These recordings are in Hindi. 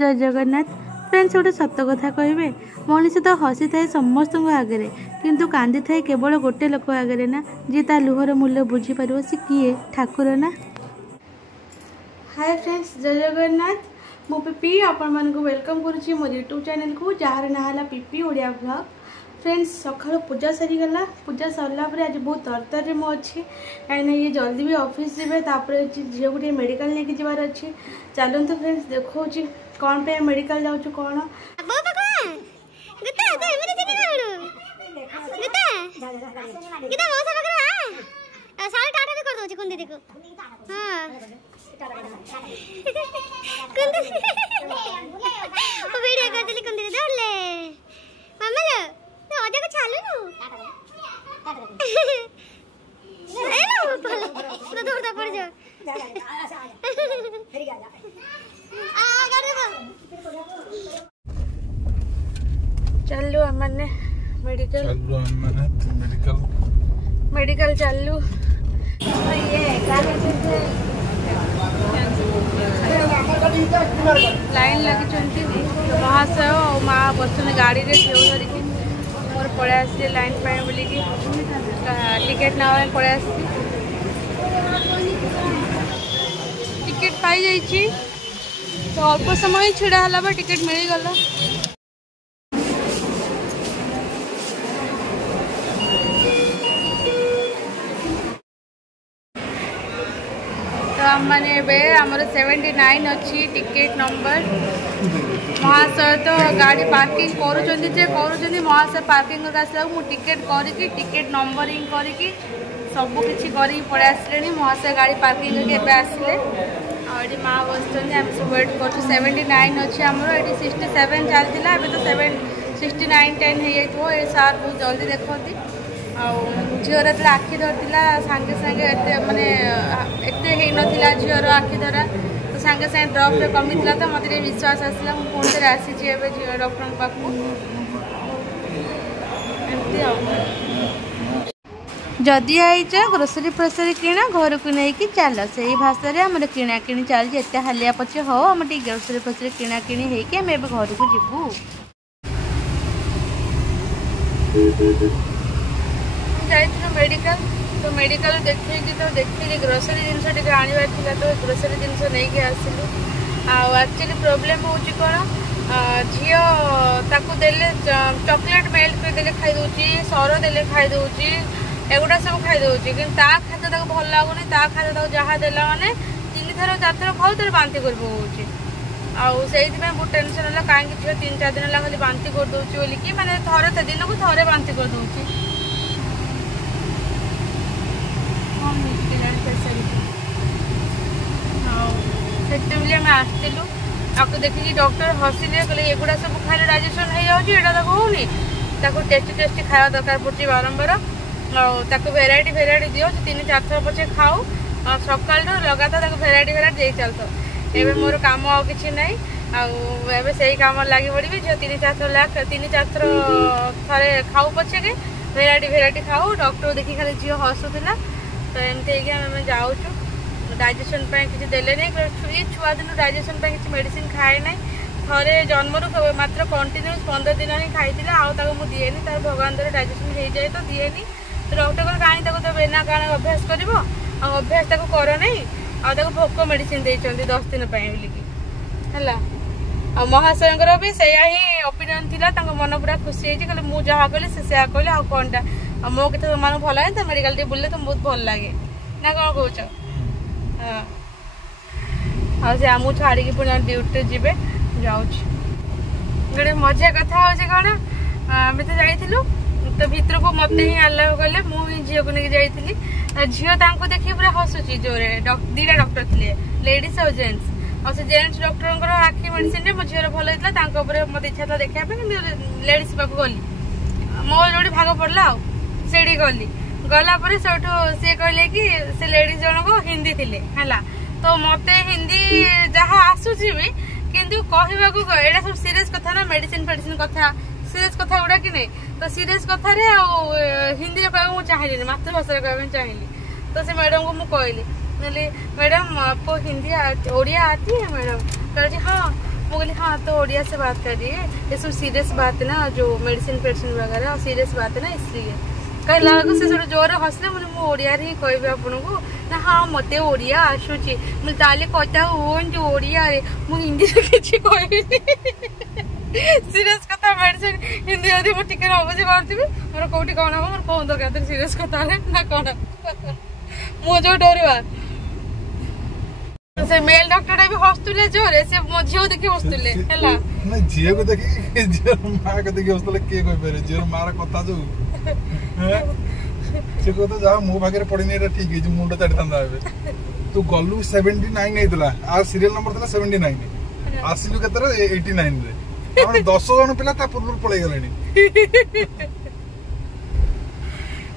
जय जगन्नाथ। फ्रेंड्स गोटे सत कथा कहे मनीष तो हसी थाए समस्त आगे किंतु कांदी थाए केवल गोटे लोक आगे ना जी ता लुहर मूल्य बुझीपार सी किए ठाकुर ना। हाय फ्रेंड्स जय जगन्नाथ। मु पीपी आपण मानक वेलकम करुच्ची मो यूट्यूब चैनल को जार ना है पीपी ओडिया ब्लॉग। फ्रेंड्स सकाल पूजा सरीगला पूजा सरला आज बहुत तरतर मु अच्छी कहीं ये जल्दी भी ऑफिस जीवे झील गोटे मेडिकल लेके जबार अच्छी। चलते फ्रेंड्स देखो कौन पे मेडिकल जाऊँ कौन चलू हमने मेडिकल मेडिकल चलू लाइन लगी महाशय और माँ बसन गाड़ी रे झील धरिकी मोर पड़े आसी लाइन पाए बोलिकी टिकेट ना पड़े आसी टिकेट पाई जाइए तो अल्प समय छिड़ा है टिकेट मिल गला। मैंने आमर 79 अच्छी टिकेट नंबर महाशय तो गाड़ी पार्किंग करुँच महाशय पार्किंग आसला मुझे टिकेट करके टिकेट नंबरिंग करके सबू किसी कर पड़े आसे महाशय गाड़ी पार्किंग करके आसिले आगे माँ बस आम सब वेट कर 79 अच्छी आमर ये 67 चलता अभी तो 69 10 हो जाए सार बहुत जल्दी देखती झीर जो आखि धरता सांगे सांगे मानने एत ना झीर आखि धरा तो सांगे सांगे ड्रप कमी तो मत विश्वास आसला पुणी थे आसी डॉक्टर पाक जदि आईच ग्रोसरी फ्रोसरी किण घर को लेकिन चल से भाषा में आम किणा कि चलती एत हालिया पचे हो आम ग्रोसरी फ्रोसरी किणा कि होमें घर को जीवु मेडिकल तो मेडिकल देखी तो देखी ग्रोसरी जिनस आनबार था तो ग्रोसरी जिनस नहीं आसलु एक्चुअली प्रोब्लेम हूँ कौन झील ताकू देले चॉकलेट मेल्क देले खाई दूची सर देले खाई दूची एगुड़ा सब खाई दूची कि खाद्य तक भल लगुनि खाद्य जहाँ देला मैंने 3 थर 4 थर खाऊ तो बांति कर पकाऊँगी से बहुत टेंशन है कहीं झील 3-4 दिन है खाली बांति कर दूची बोलिकी मैंने थे दिन को थे बांति कर दूची आम आसलु आपको देखिए डॉक्टर हसिले कहले एगुड़ा सब खाई डाइजेशन हो जाए होनी टेस्टी टेस्टी खावा दरकार पड़े बारंबार भेराइटी दियो 3-4 थर पचे खाऊ सका लगातार भेराइटी दे चलता एवं मोर काम आ कि ना से कम लगी पड़ी झील 3-4 थर थे खाऊ पचे के भेराइटी खाऊ डॉक्टर देखिए खाली झील हसुला तो एमती आम जाऊँ डाइजेशन किसी देले नहीं छुआ दिन डाइजेशन किसी मेडिसिन खाए ना थे जन्मरू मात्र कंटिन्यूस 15 दिन ही खाई आगे दिएनी तार भगवान द्वारा डाइजेशन हो जाए तो दिएनी तो डॉक्टर को कहीं तो बिना कारण अभ्यास कर अभ्यास कर नहीं भोक मेडिसिन देते 10 दिन बोलिकी है महाशय भी से ही ओपिनियन थी मन पूरा खुशी कहले मुझे जहाँ कहली से कहले आ कौनटा मो कथ मान भल है तो मेडिकल बुले तो बहुत भल लगे ना कौन कौच से आमको छाड़ी पुणी ड्यूटी जी जाऊँ गोटे मजा कथा हूँ कौन आम तो जाइलु तो भीतर को मत ही आलाउ कले मुझे झील को लेकिन जाइली झील देखिए पूरा हसुची जोरे 2टा डॉक्टर थे लेडीज और जेन्ट्स और से जेन्ट्स डॉक्टर आखि मेडिसिन मो झील भल होता मत इच्छा था देखा लेडीज पाक गली मो जो भाग पड़ा से गली गलापर से कहले कि से लेडीज जन को हिंदी थिले है तो मत हिंदी जहाँ आसूसी भी किंतु कहवाक एटा सब सीरियस कथा ना मेडिसिन फेडिसिन कथा सीरियस कथा गुड़ा कि नहीं तो सीरियस कथा हिंदी में कहूँ चाहिए मातृभाषा कहना चाहिए तो से मैडम को मुझे कहली मैडम आपको हिंदी ओडिया आती है मैडम? कह हाँ बोली हाँ तो ओडिया से बात करिए, ये सब सीरियस बात है ना, जो मेडिसिन पेडिसिन वगैरह सीरियस बात है ना, इसलिए कहला से जोर हसले मुझे ओडिया ही कहबी आपन को ना हाँ मत ओडिया आसूची मुझे ताले कथा हूँ जो ओडिया मुझे हिंदी किसी कहबी सीरियस कथा मेडिसिन हिंदी यदि मुझे टिके न बुझी पार्थी मोर कौटी कौन हम मोर कौन दरकार सीरियस कथा ना कौन मु जो डरवा से मेल डॉक्टर भी हस्तुले जोरे से मो झियो देखि हस्तुले हैला ना झियो को देखि झियो मां को देखि हस्तुले के कोइ पेरे झियो मार कथा जो से को तो जा मो भागे पड़िनी एटा ठीक है मुंडा चढ़ी थांदा एबे तू गल्लू 79 नैतला आ सीरियल नंबर तला 79 आसिलु केतर 89 रे हम 10 जन पिला ता पूर्व पळै गलेनी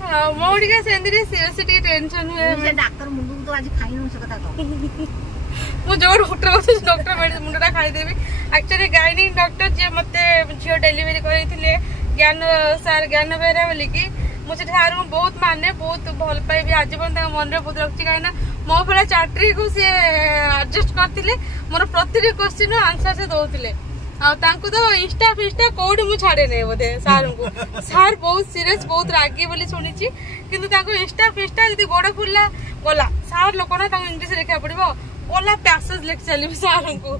हां मोडी का सेंदरी सीरियसली टेंशन हुए से डॉक्टर मुंडू तो आज खाई न सकता तो मु जोर उठर डॉक्टर मेडिसिन मुंडा खाई देबी एक्चुअली गाइनी डॉक्टर जे मते झियो डिलीवरी करैथिले ज्ञान सर ज्ञान बेरा बोली कि मुझे बहुत माने बहुत भल पाइबी आजीवन मन में बहुत रखी कहीं मो भला चाकरी को सी एडजस्ट करते मोर प्रति क्वेश्चन आंसर से दौले तो इंस्टा फिस्टा कौट मुझे छाड़े नहीं बोधे सार को सार बहुत सीरियस बहुत रागी बोली शुणी कि इंस्टा फिस्टा जी गोड़ फुला गला सार लोक ना इंग्लीश लिखा पड़ो गला पैसेज लिख चली सार को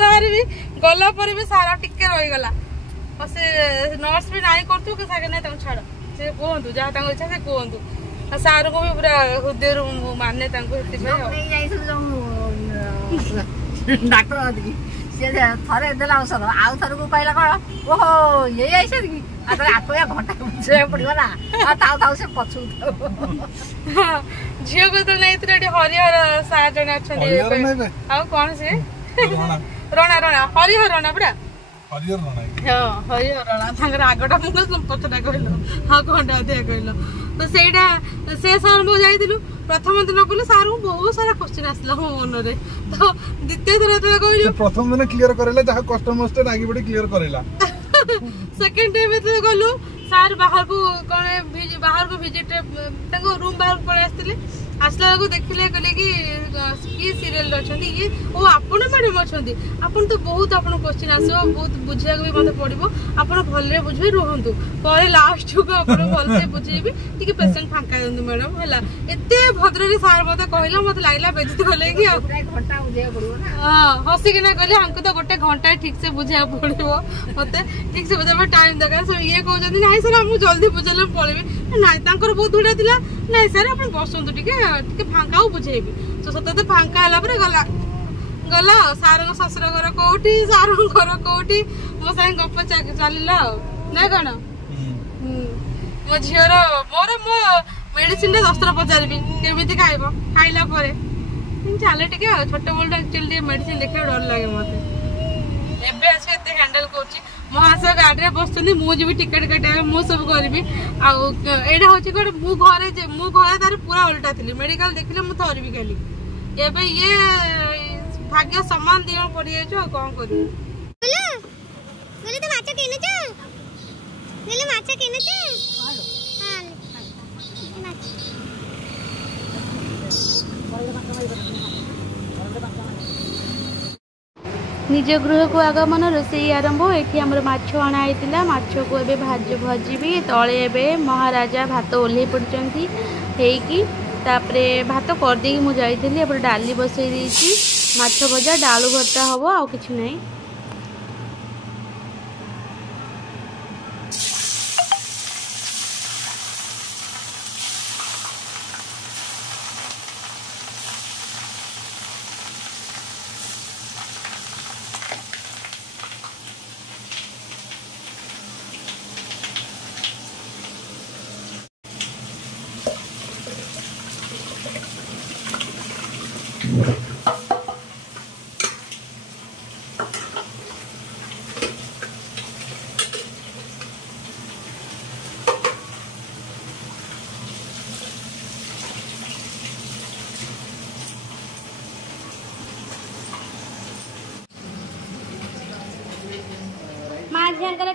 सार भी गला पर भी सार टिके रहीगला से नर्स भी नाई करतु कि सागे नहीं छाड़ से कहतु जहाँ इच्छा से कहतु सार को भी पूरा हृदय माने डाक्टर थे देला औषध आउ थर को कहला कह ओहो ये ऐसे कि आपको या घंटा बुझे पड़ो ना ताऊ ताऊ से पछू झील को तो नहीं हरिहर सार जन अच्छा कौन से रणा रणा हरिहर रणा पूरा हरिहर रणा आगटा मुझे पछटा कहल हाँ घंटा अधिक कहल तो सेटा से सार मो जाइलु प्रथम दिन कहलु सार को बहुत सारा क्वेश्चन आसला मो मन रे तो द्वितीय थर तो कहलु प्रथम दिन क्लियर करेला जहा कष्ट मस्ट आगे बड़ी क्लियर करेला सेकंड टाइम तो कहलु सार बाहर को कौन बाहर को विजिट रूम बाहर को पड़े आसते आसला को देखिले कहले कि सीरियल अच्छा ये ओ आपण मैडम अच्छा आपन तो बहुत आपन क्वेश्चन आसो बहुत बुझिया भी मत पड़ो आपन भलरे बुझे रुहंतु पर लास्ट को आपन भलसे बुझेबी टिके पेशेंट फांका दंतु मैडम हला एते भद्ररी सार मते कहला मते लागला बेइज्जत होले कि घंटा बुझे पड़ो ना हां हसी किना कहले हमको तो गोटे घंटा ठीक से बुझा पड़ो मते ठीक से बुझा टाइम दरकार सो ये कहउछ नहीं सर हम जल्दी बुझेले पळेबी नहीं तांकर बहुत धुड़ा थिला नहीं सर अपन बसंतु टिके फांका बुझेबी तो सतते फांका हला पर गला गला सार ससुर घर कौटी सार घर कौटी मो साथ गप चलला ना कौन मो झीर मोर मो मेडिसिन 10 थर पचारि केमी खाइब खाइला चले टे छोट बोल एक्चुअली मेडिसिन देखा डर लगे मत एबे हैंडल कर महास गाड़ी में बस मुझे टिकेट काटे मु सब करी आईटा हूँ मु घर तार पूरा उल्टा थी मेडिकल देखिले मुझे थरबी खाली एबे ये भाग्य समान दिया पड़ जाए कौन कर निज गृह को आगमन रोषे आरंभ ये आमर माछ अणाई माछ को ए भाजी तले ए महाराजा भात ओल्हे पड़ती तापरे भात करदे मुझे डाली बसई माछ भजा डालू भर्ता हम आ कि नहीं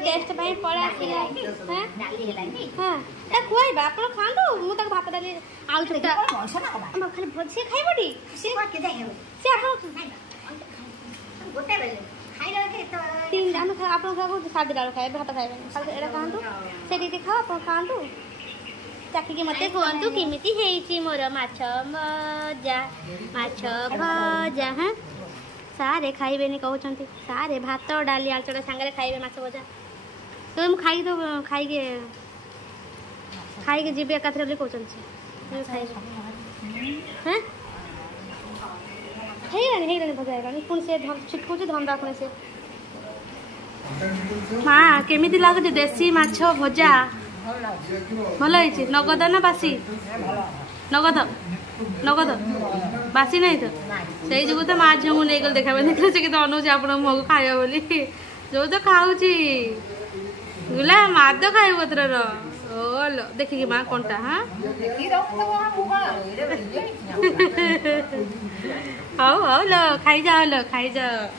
टेस्ट भाई पड़ा हाँ खुआइबा आप खातु मुझे भात डाली आलू चोखा खाली भजी खाइबटी तीन आम आप साढ़े दिटा खाए भात खाइबे एटा खातु से खाओ आप खातु चाखिकी मत कहतु केमी मोर माछ भजा हाँ सारे खाइबे कहते सारे भात डाली आलू चटा सांगे खाइबे माछ भजा तो मुझे खाइके जी एकाथर बोली कहते हाँ है भजा है पुणी से छिटकू धंदा पुणी से माँ केमी लगुच देसी माछ भजा भल नगद ना बासी नगद नगद बासी नहीं तो से जो तो माँ झील मुझे नहीं देखा देखिए से कि अनौज आप मुह खाइब बोली जो तो खाऊँगी बुला माँ तो खाइब पत्र ओलो देखिए माँ कंटा हाँ हौ हौ लो खाई जाओ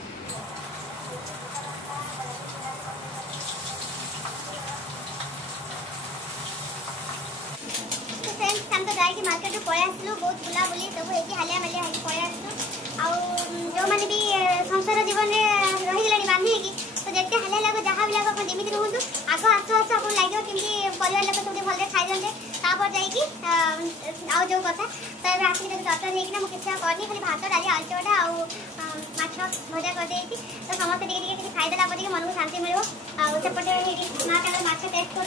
जाइए मार्केट में पलि आसलु बहुत बुलाबुली सब होगी हालिया मालिया पलि आसलु जो मैंने भी संसार जीवन में रहीगले बांधी तो जिते हालिया लगे जहाँ भी लगे जमी रुहतु आग आसु आसु आप लगे कमी परिवार लोग सब भले खाई दिंते तापर जाकि जो कथा तो ये आसिक तरतर होना मुझे किसी करनी खाली भात डाली आलू चटा माछ भजा करदे तो समस्त टे खाईदेला कि मन को शांति मिले सेपटे माँ क्या माछ टेस्ट कर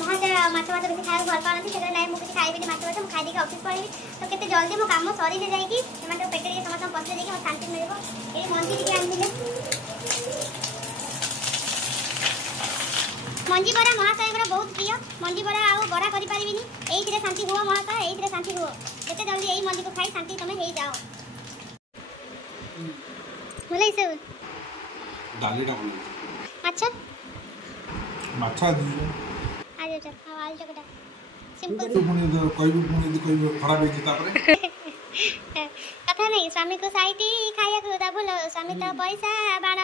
महज माछ भात बेस खाया भल पाती से ना मुझे खाइबी माछ भात मुझे खाई ऑफिस पड़ेगी तो केते जल्दी मो काम सरी जाकि पेटे समस्त पसरे जाकि शांति मिले ये मंजी टे आनी मंजी बरा महाशय बहुत प्रिय मंजी बरा आउ बरा कर पारिनी ये शांति हुआ महाशय ये शांति हुआ जिते जल्दी यही मंजी को खाई शांति तुम हो जाओ बोले सब डालीटा बोले अच्छा माछा दी आज चल आलू चकटा सिंपल तो पुणी कोई खराब है तापरे कथा नहीं स्वामी को साइटी खाया को भूल स्वामी तो पैसा बाण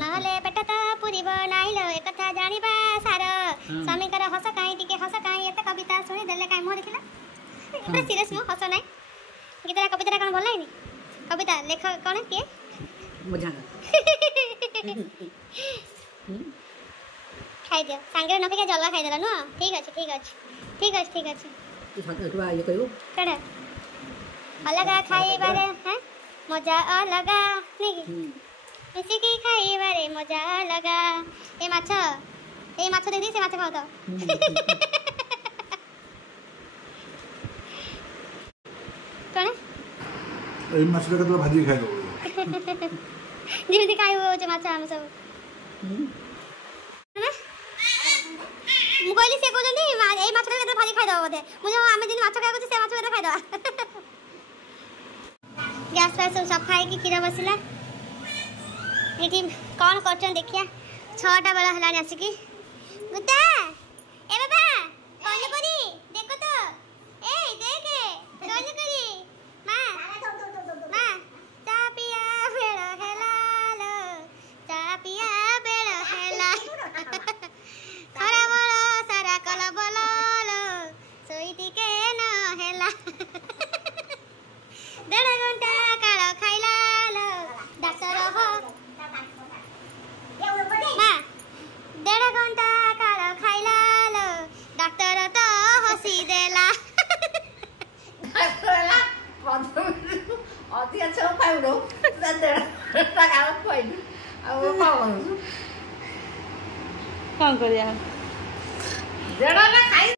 नहले पेट तो पूरीब नाइल एक कथा जानिबा सार स्वामी कर हस काई एत कविता सुनी देले काई मुह देखिला पूरा सीरियस मो हस नाई गीतरा कविता कौन भल है कविता लेख कौन किए खाई दियो सांगे न जल खाईदेला नुह ठीक अच्छे कड़ा अलगा खाइबारे हैं मजा अलगा नहीं मिसिकी खाइबारे मजा अलगा ए माछ देख दी से माछ खाओ तो कौन ए माछ के तो भाजी खाइ दो जिमती खाइबो जे माछ हम सब मुगली से कहते ए माछ के भाजी खाइ दो बोधे मुझे आमे दिन माछ खाइ से माछ के खाइ दो गैस पर सब सफाई की खीर बसला ये कौन कर देखिया 6टा बेला हलानी आसिकी गुता ए बाबा कौन करी देखो तो ए देख कौन करी मां चा पिया बेल हेला चा पिया बेल हेला सारा बड़ा सारा कल बोलो सोईटी के न हेला 1.5 घंटा काल खाइला डाक्टर हो माँ 1.5 घंटा काल खाइला डाक्टर तो हसी देला अति अच्छा खाइबो कौन करिया जेड़ा ना खाई